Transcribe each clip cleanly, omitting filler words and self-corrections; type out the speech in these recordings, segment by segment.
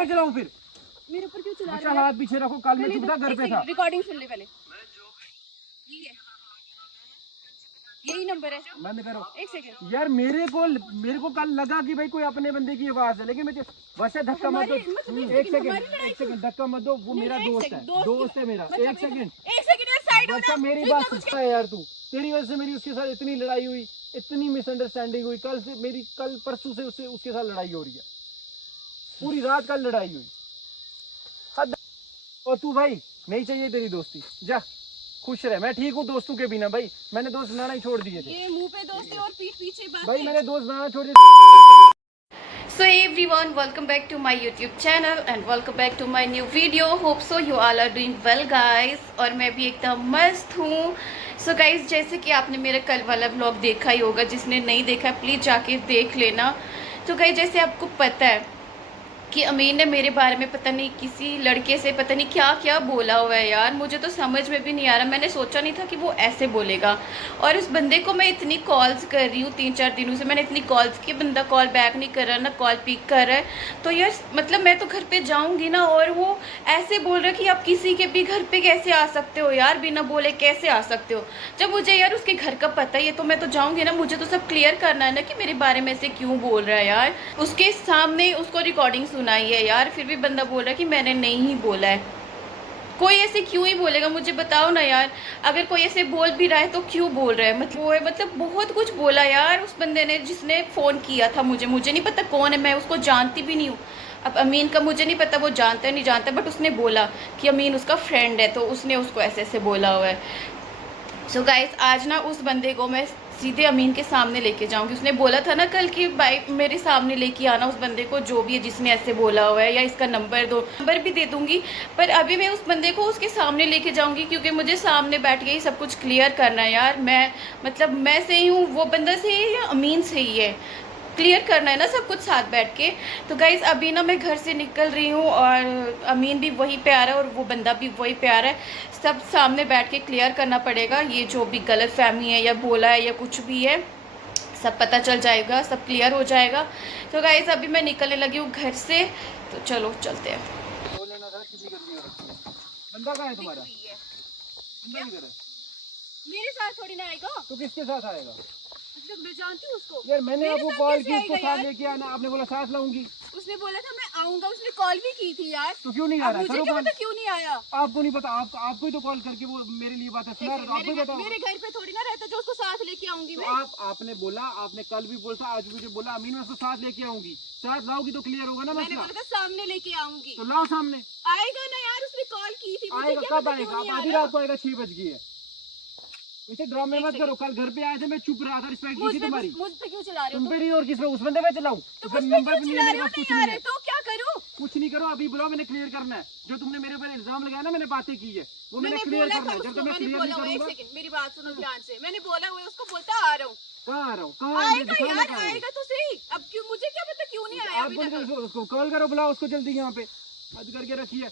मैं चलाऊं फिर? मेरे ऊपर क्यों चला अच्छा हाथ पीछे रखो, कल मैं चुप था, घर पे था। रिकॉर्डिंग सुन ले पहले। यही नंबर है, बंद करो। एक सेकंड यार मेरे को कल लगा कि भाई कोई अपने बंदे की आवाज है, लेकिन मैं वैसे धक्का मत दो। एक सेकंड धक्का मत दो, वो मेरा दोस्त है मेरा। एक सेकंड बच्चा, मेरी बात सुनता है यार तू। तेरी वजह से मेरी उसके साथ इतनी लड़ाई हुई, इतनी मिसअंडरस्टैंडिंग हुई। कल परसों से उसके साथ लड़ाई हो रही है, पूरी रात कल लड़ाई हुई। और तू भाई नहीं चाहिए तेरी दोस्ती, जा खुश रहे। मैं ठीक हूँ दोस्तों के बिना भाई, मैंने दोस्त बनाना ही छोड़ दिए थे। ये मुंह पे दोस्ती और पीठ पीछे बात भाई मैंने दोस्त बनाना छोड़ दिया। So everyone, welcome back to my YouTube channel and welcome back to my new video. Hope so you all are doing well guys. और मैं भी एकदम मस्त हूँ। So guys, जैसे कि आपने मेरा कल वाला व्लॉग देखा ही होगा, जिसने नहीं देखा प्लीज़ जाके देख लेना। तो guys, जैसे आपको पता है कि अमीन ने मेरे बारे में पता नहीं किसी लड़के से पता नहीं क्या क्या बोला हुआ है यार, मुझे तो समझ में भी नहीं आ रहा। मैंने सोचा नहीं था कि वो ऐसे बोलेगा। और उस बंदे को मैं इतनी कॉल्स कर रही हूँ, 3-4 दिनों से मैंने इतनी कॉल्स की, बंदा कॉल बैक नहीं कर रहा, ना कॉल पिक कर रहा है। तो यार मतलब मैं तो घर पे जाऊँगी ना, और वो ऐसे बोल रहा है कि आप किसी के भी घर पर कैसे आ सकते हो यार, बिना बोले कैसे आ सकते हो। जब मुझे यार उसके घर का पता ही है तो मैं तो जाऊँगी ना, मुझे तो सब क्लियर करना है ना कि मेरे बारे में से क्यों बोल रहा है यार। उसके सामने उसको रिकॉर्डिंग सुनाई है यार, फिर भी बंदा बोल रहा है कि मैंने नहीं बोला है। कोई ऐसे क्यों ही बोलेगा, मुझे बताओ ना यार। अगर कोई ऐसे बोल भी रहा है तो क्यों बोल रहा है, मतलब बहुत कुछ बोला यार उस बंदे ने जिसने फ़ोन किया था मुझे नहीं पता कौन है, मैं उसको जानती भी नहीं हूँ। अब अमीन का मुझे नहीं पता वो जानता है नहीं जानता, बट उसने बोला कि अमीन उसका फ्रेंड है, तो उसने उसको ऐसे ऐसे बोला हुआ है। सो गाइस, आज ना उस बंदे को मैं सीधे अमीन के सामने लेके जाऊंगी। उसने बोला था ना कल कि भाई मेरे सामने लेके आना उस बंदे को, जो भी है जिसने ऐसे बोला हुआ है, या इसका नंबर दो, नंबर भी दे दूंगी। पर अभी मैं उस बंदे को उसके सामने लेके जाऊंगी, क्योंकि मुझे सामने बैठ के ही सब कुछ क्लियर करना है यार। मैं सही हूँ, वो बंदा सही है या अमीन सही है, क्लियर करना है ना सब कुछ साथ बैठ के। तो गाइज़ अभी ना मैं घर से निकल रही हूँ, और अमीन भी वहीं पे आ रहा है और वो बंदा भी वहीं पे आ रहा है। सब सामने बैठ के क्लियर करना पड़ेगा, ये जो भी गलत फहमी है या बोला है या कुछ भी है, सब पता चल जाएगा, सब क्लियर हो जाएगा। तो गाइज़ अभी मैं निकलने लगी हूँ घर से, तो चलो चलते हैं। बंदा कहाँ है तुम्हारा? बंदा किधर है? मेरे साथ थोड़ी ना आएगा। तो किसके साथ आएगा? मतलब मैं जानती हूँ उसको यार, मैंने आपको कॉल की उसको साथ लेके आना, आपने बोला साथ लाऊंगी। उसने बोला था मैं आऊंगा, उसने कॉल भी की थी यार। तो क्यों नहीं आ रहा? मुझे क्या पता क्यों नहीं आया। आपको नहीं पता? आपको ही तो कॉल करके वो मेरे लिए बात है सुना रहा था, आपको ही पता। मेरे घर पे थोड़ी ना रहता जो उसको साथ लेके आऊंगी तो मैं। आपने बोला, आपने कल भी बोला, आज मुझे बोला अमीन मैं उसको साथ लेके आऊंगी। साथ लाओगी तो क्लियर होगा ना मसला। मैंने बोला था सामने लेके आऊंगी। तो लाओ सामने। आएगा ना यार, उसने कॉल की थी। आएगा कब आएगा? आधी रात को आएगा, 6 बज गई है। इसे ड्रामे मत करो। कल घर पे आए थे, मैं चुप रहा था, रिस्पेक्ट की थी तुम्हारी। मुझ पे क्यों चला रहे हो? तुम पे नहीं और किस पे? उस बंदे पे चलाऊं? उसका नंबर भी नहीं है मेरे पास, कुछ नहीं है। तो क्या करूं? कुछ नहीं करो, अभी बुलाओ, मैंने क्लियर करना है। जो तुमने मेरे ऊपर इल्जाम लगाया ना, मैंने बातें की है, वो मैंने क्लियर करना है। जब तक मैं क्लियर नहीं करूंगा। मेरी बात सुनो ध्यान से, मैंने बोला हुआ उसको, बोलता आ रहा हूँ। कहाँ आ रहा हूँ? कहाँ आएगा तो सही। अब क्यों, मुझे क्या पता क्यों नहीं आया? आप उसको कॉल करो, बुलाओ उसको जल्दी यहाँ पे। हद करके रखिए।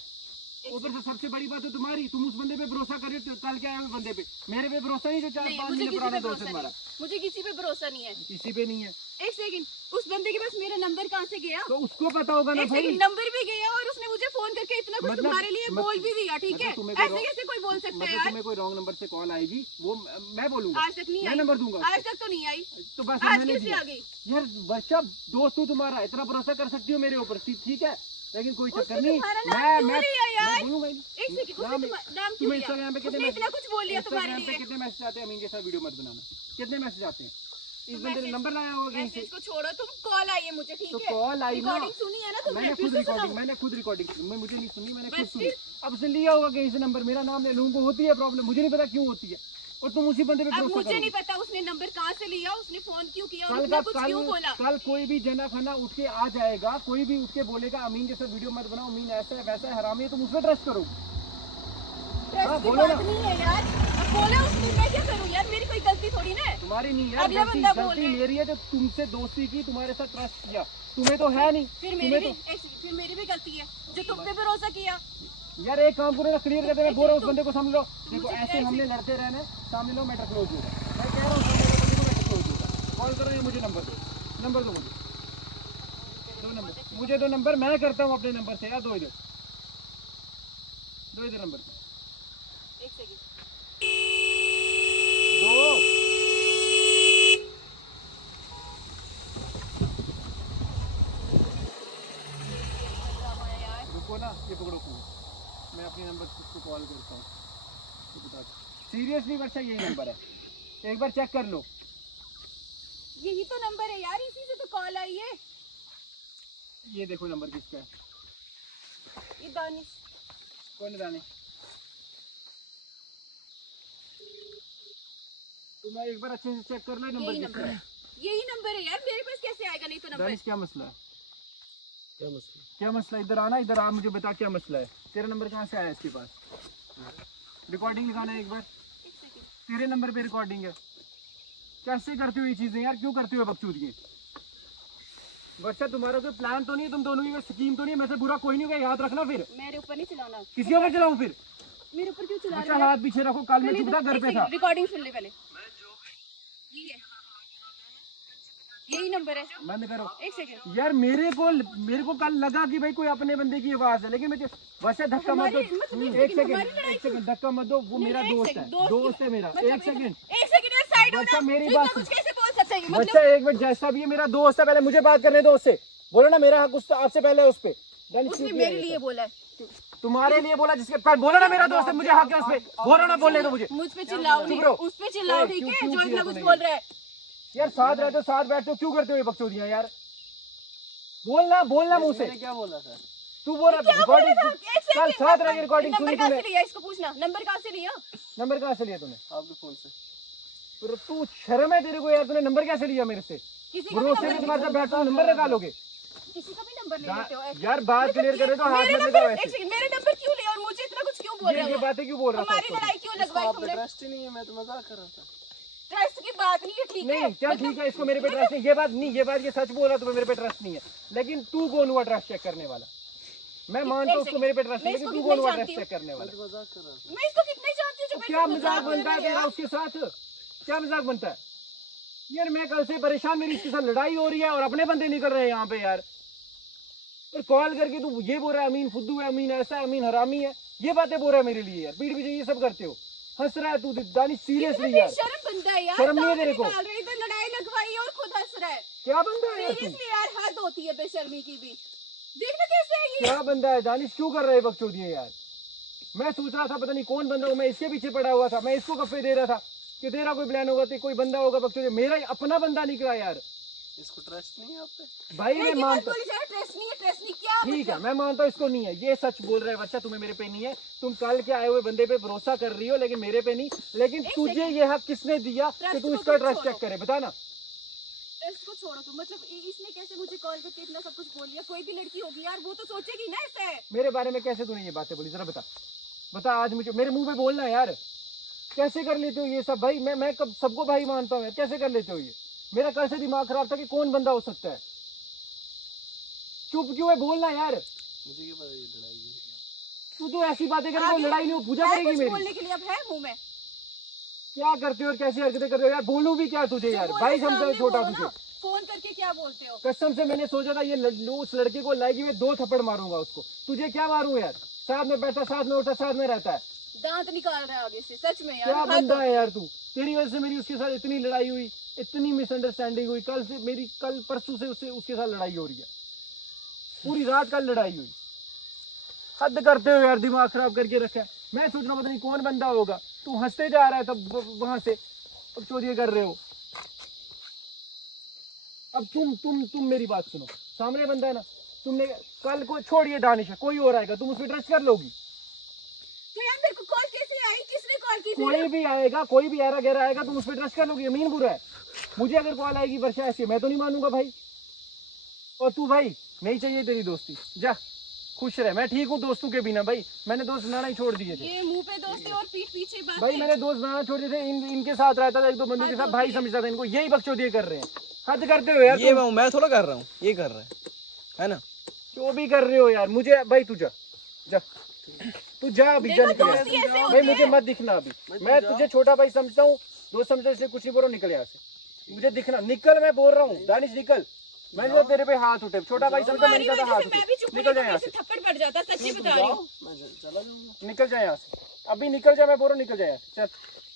ऊपर से सबसे बड़ी बात है तुम्हारी, तुम उस बंदे पे भरोसा कर रहे हो। कल क्या है उस बंदे पे? मेरे पे भरोसा नहीं, जो 4-5 महीने पुराना दोस्त है तुम्हारा। मुझे किसी पे भरोसा नहीं है। किसी पे नहीं है। एक सेकंड, उस बंदे के पास मेरा नंबर कहाँ से गया? तो उसको पता होगा ना भाई। नंबर भी गया और उसने मुझे फोन करके इतना कुछ तुम्हारे लिए बोल भी दिया, ठीक है? ऐसे कैसे कोई बोल सकता है यार? तुम्हें कोई रॉन्ग नंबर से कॉल आएगी, वो मैं बोलूंगा। आज तक नहीं आई। मैं नंबर दूंगा। आज तक तो नहीं आई। तो बस आज कैसे आ गई? यार बच्चा दोस्त हूँ तुम्हारा, इतना भरोसा कर सकती हो मेरे ऊपर, ठीक है? लेकिन कोई चक्कर नहीं। मैं बोलूंगा ही। तुम इंस्टाग्राम पे कितने इतना कुछ बोल लिया तुम्हारे लिए। कितने मैसेज आते हैं अमीन के साथ वीडियो मत बनाना? कितने मैसेज आते हैं? इस बंदे ने नंबर लाया होगा कहीं से। इसको छोड़ो, तुम कॉल आई है मुझे, ठीक है? तो कॉल आई ना, सुनी है ना तुमने? मैंने खुद रिकॉर्डिंग मुझे नहीं सुनी, मैंने खुद सुनी। अब से लिया होगा कहीं से नंबर, मेरा नाम ले, लोगों को होती है प्रॉब्लम, मुझे नहीं पता क्यों होती है, और तुम उसी बंदे पे भरोसा करो। मुझे नहीं पता उसने नंबर कहाँ से लिया, उसने फोन क्यों किया, कल कोई भी जना खना उठ के आ जाएगा, कोई भी उठ के बोलेगा अमीन के साथ वीडियो मत बनाओ, अमीन ऐसा है वैसा है, हरामी है, तुम उस पर ट्रस्ट करो। बोलो ना। नहीं है यार, बोले उसने, मैं क्या करूं यार? मेरी कोई गलती थोड़ी ना है। तुम्हारी नहीं है गलती मेरी है, जो तुमसे दोस्ती की, तुम्हारे साथ ट्रस्ट किया। तुम्हें तो है नहीं। फिर मेरी भी गलती है जो तुम पे भरोसा किया। यार एक काम करो ना, क्लियर कर देना, बोलो उस बंदे को समझ लो। देखो ऐसे हमने लड़ते रहना, सामने लो, मैटर क्लोज होगा। मैं कह रहा हूँ सामने लो, मैटर क्लोज होगा। कॉल करो या मुझे नंबर दो मुझे। तो दो नंबर, मुझे दो नंबर, मैं करता हूँ अपने नंबर से यार। दो इधर नंबर, एक सेकंड। दो। रुको ना, ये पकड़ो फोन, मैं अपने नंबर से उसको कॉल करता हूँ। सीरियसली वर्षा यही नंबर है, एक बार चेक कर लो। यही तो नंबर है यार, इसी से तो कॉल आई है। ये देखो नंबर किसका है। ये दानिश। कौन है दानिश? तुम एक बार अच्छे से चेक कर लो नंबर किसका है। यही नंबर है यार, मेरे पास कैसे आएगा नहीं तो नंबर। दानिश क्या मसला है? क्या मसला? इधर आना, इधर आ, मुझे बता क्या मसला है। तेरा नंबर कहाँ से आया इसके पास? रिकॉर्डिंग दिखाना है एक बार। तेरे नंबर पे रिकॉर्डिंग है। कैसे करते हो ये चीजें यार, क्यों करते हो बकचोदी? वर्षा तुम्हारा कोई प्लान तो नहीं है, तुम दोनों की स्कीम तो नहीं है, मैं से बुरा कोई नहीं होगा, याद रखना। फिर मेरे ऊपर नहीं चलाना। किसी ऊपर चलाऊं? फिर मेरे ऊपर क्यों चला रहे अच्छा हो? हाथ पीछे रखो, कल मैं चुपता घर पे था। रिकॉर्डिंग सुन ले पहले। यही नंबर है, बंद करो। एक सेकंड यार मेरे को कल लगा कि भाई कोई अपने बंदे की आवाज है, लेकिन मुझे वैसे धक्का मत दो। एक सेकंड धक्का मत दो, वो मेरा दोस्त है, दोस्त है मेरा। एक सेकंड साइड हो बच्चा, ना। मेरी बात कुछ कैसे बोल सकते हैं बच्चा, एक मिनट, जैसा भी है मेरा दोस्त है, पहले मुझे बात करने दो उससे। बोलो ना, मेरा हक उस आपसे पहले है उस पे। उसने मेरे लिए बोला है। तुम्हारे लिए बोला, जिसके पास बोलो ना मेरा दोस्त है, मुझे हक है उस पे। बोलो ना, बोलने दो मुझे। मुझ पे चिल्लाओ नहीं, उस पे चिल्लाओ, ठीक है? जो इतना कुछ बोल रहा है यार, साथ रहते हो, साथ बैठते हो, क्यों करते हो ये बकचोदियां यार? बोलना मुंह से। क्या बोला सर? तू बोल रहा रिकॉर्डिंग कल साथ रह के रिकॉर्डिंग सुनी नंबर कहाँ तूने? से लिया? इसको पूछना, नंबर कहाँ से लिया? नंबर कहाँ से लिया तूने? आपके फोन से। तो तू शर्म है तेरे को यार, तूने नंबर कैसे लिया मेरे से? भरोसे में तुम्हारे साथ बैठा नंबर निकालोगे? किसी का भी नंबर ले लेते हो यार, बात क्लियर करे तो हाथ मत लगाओ ऐसे। मेरे नंबर क्यों लिया और मुझे इतना कुछ क्यों बोल रहे हो? ये बातें क्यों बोल रहा था? हमारी लड़ाई क्यों लगवाई तुमने? ट्रस्ट ही नहीं है, मैं तो मजाक कर रहा था। ट्रस्ट की बात नहीं है, ठीक है? नहीं चल ठीक है, इसको मेरे पे ट्रस्ट नहीं, ये बात नहीं, ये सच बोल रहा, तुम्हें मेरे पे ट्रस्ट नहीं है। लेकिन तू कौन हुआ ट्रस्ट चेक करने वाला? मैं मानता हूँ उसको मेरे पे ट्रस्ट नहीं, लेकिन तू कौन हुआ ट्रस्ट चेक करने वाला? मैं इसको कितना जानती हूँ? क्या मजाक बनता है तेरा उसके साथ? क्या मजाक बनता है यार? मैं कल से परेशान, मेरी इसके साथ लड़ाई हो रही है और अपने बंदे निकल रहे हैं यहाँ पे यार। और कॉल करके तू ये बोल रहा है अमीन फुद्दू है, अमीन ऐसा है, अमीन हरामी है, ये बातें बोल रहा है मेरे लिए यार। पीठ पीछे ये सब करते हो, हंस रहा है तू दानिश, सीरियसली यार। शर्म बनता है यार, शर्म नहीं है तेरे को? इधर लड़ाई लगवाई और खुद हंस रहा है। क्या बंदा है यार तू? सीरियसली यार, हद होती है बेशर्मी की भी। देखना कैसे है ये? क्या बंदा है दानिश? क्यों कर रहे हैं बकचोदियां यार? मैं सोच रहा था पता नहीं कौन बंदा हो, मैं इसके पीछे पड़ा हुआ था, मैं इसको गप्पे दे रहा था कि तेरा कोई प्लान होगा, तो कोई बंदा होगा बकचोदिया। मेरा अपना बंदा निकला यार। इसको ट्रस्ट नहीं है आप पे? भाई मैं मानता हूँ, ट्रस्ट नहीं क्या ठीक है मैं मानता हूँ इसको नहीं है, ये सच बोल रहे हैं बच्चा, तुम्हें मेरे पे नहीं है। तुम कल के आए हुए बंदे पे भरोसा कर रही हो, लेकिन मेरे पे नहीं। लेकिन तुझे ये हक किसने दिया कि तू इसका ट्रस्ट चेक करे? बता ना। ट्रस्ट को छोड़ो तुम, मतलब इसने कैसे मुझे कॉल करके इतना सब कुछ बोल दिया? कोई भी लड़की होगी यार, वो तो सोचेगी ना ऐसे। मेरे बारे में कैसे तूने ये बातें बोली? जरा बता आज मुझे, मेरे मुंह पे बोलना यार। कैसे कर लेते हो ये सब भाई? मैं कब सबको भाई मानता हूँ, कैसे कर लेते हो ये? मेरा कल से दिमाग खराब था कि कौन बंदा हो सकता है। चुप क्यों है? बोलना यार। मुझे क्या पता ये लड़ाई है? तू तो ऐसी बातें करेगा, लड़ाई नहीं हो, पूजा करेगी मेरी। बोलने के लिए अब है मुंह में? क्या करते हो और कैसी हरकतें करते हो यार? बोलूं भी क्या तुझे यार? भाई समझो छोटा तुझे। फोन करके क्या बोलते हो? कसम से मैंने सोचा था ये उस लड़के को लाएगी, मैं 2 थप्पड़ मारूंगा उसको। तुझे क्या मारूं यार? साथ में बैठा, साथ में उठा, साथ में रहता है, दांत निकाल रहा है आगे से। सच में यार, क्या बंदा है यार तू? तेरी वजह से मेरी उसके साथ इतनी लड़ाई हुई, इतनी मिसअंडरस्टैंडिंग हुई। कल परसों से उसके साथ लड़ाई हो रही है, पूरी रात कल लड़ाई हुई। हद करते हो यार, दिमाग खराब करके रखा है। मैं सोच रहा हूँ पता नहीं कौन बंदा होगा, तू हंसते जा रहा है तब वहां से, अब चोरी कर रहे हो। अब तुम मेरी बात सुनो, सामने बंदा है ना, तुमने कल को छोड़िए दानिश है, कोई और आएगा, तुम उस पर ट्रस्ट कर लोगी? तो यार मेरे को कॉल कैसे आई? किसने कॉल की? कोई भी आएगा, कोई भी ऐरा गहरा आएगा, तुम उस पर ट्रस्ट कर लोगी? अमीन बुरा है। मुझे अगर कॉल आएगी वर्षा ऐसी, मैं तो नहीं मानूंगा भाई। और तू भाई नहीं चाहिए तेरी दोस्ती, जा खुश रहे। मैं ठीक हूँ दोस्तों के बिना भाई, मैंने दोस्त बनाना ही छोड़ दिए थे। ये मुंह पे दोस्ती और पीठ पीछे बात भाई मैंने दोस्त बनाना छोड़ दिए थे। इनके साथ रहता था, 1-2 बंदों के साथ भाई समझता था इनको। यही बकचोदी कर रहे हैं, हद करते हो यार। ये मैं थोड़ा कर रहा हूँ, ये कर रहा है ना? जो भी कर रहे हो यार, मुझे भाई तू जा तू जा अभी, जा निकल भाई, मुझे मत दिखना अभी। मैं तुझे छोटा भाई समझता हूँ, दोस्त समझता, इसलिए कुछ नहीं बोल रहा, निकल यहाँ से। मुझे दिखना, निकल, मैं बोल रहा हूँ दानिश निकल। मैं तो तेरे पे हाथ उठे, छोटा भाई समझा, मैंने कहा हाथ मैं भी चुप उठे। निकल जाए यहाँ से, थप्पड़ पड़ जाता, सच्ची बता रही हूँ। मैं चला जाऊंगा। निकल जाए यहाँ से, अभी निकल जाए, मैं बोल रहा हूँ निकल जाए यहाँ से। चल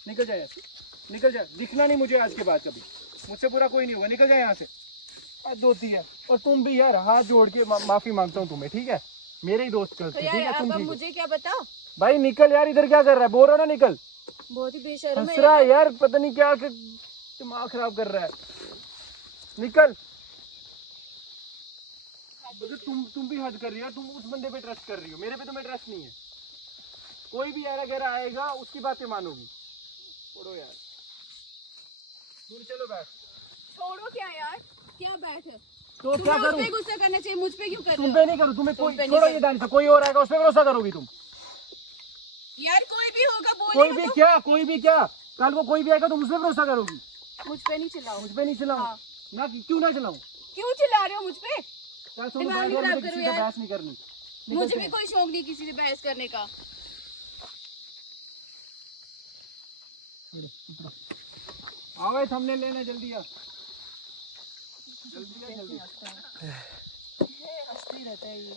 निकल जाए यहाँ से, निकल जाए, दिखना नहीं मुझे आज के बाद कभी, मुझसे बुरा कोई नहीं होगा, निकल जाए यहाँ से। हद होती है। और तुम भी यार, हाथ जोड़ के माफी मांगता हूँ तुम्हें, ठीक है, मेरे ही दोस्त तो करते, ठीक यार है, तुम अब ठीक हो। मुझे क्या बताओ, भाई निकल यार, इधर क्या कर रहा है, बोल रहा ना निकल। बहुत ही बेशर्म हंस है। रहा है यार, पता नहीं क्या दिमाग खराब कर रहा है, निकल। तुम भी हद कर रही हो, तुम उस बंदे पे ट्रस्ट कर रही हो, मेरे पे तुम्हें ट्रस्ट नहीं है। कोई भी यार अगर आएगा उसकी बातें मानोगी। छोड़ो यार, दूर चलो बैठ। छोड़ो क्या यार, क्या बैठ है, तो क्या तुम्हें उस करूं, पे गुस्सा करना चाहिए, मुझ पे क्यों कर रहे तुम हो? पे नहीं करूं, तुम्हें तुम कोई पे नहीं छोड़ो, करूं। ये दानिश कोई और आएगा उस पे भरोसा करोगी तुम। यार कोई भी होगा, कोई बोलेगा भी तो। क्या, कोई भी क्या, कल को कोई भी आएगा तुम उस पे भरोसा करोगी। मुझ पे नहीं चिल्लाओ। मुझ पे नहीं चलाऊं, हाँ। ना क्यों ना चलाऊं। क्यों चिल्ला रहे हो मुझ पे? चल सुन, दिमाग बैठ नहीं और खराब मुझे करो किसी से यार। बहस नहीं करनी। निकल मुझे चले। भी कोई शौक नहीं किसी से बहस करने का। आओ भाई, थंबनेल लेना जल्दी आ, जल्दी आ, जल्दी। हंसते रहता है ये।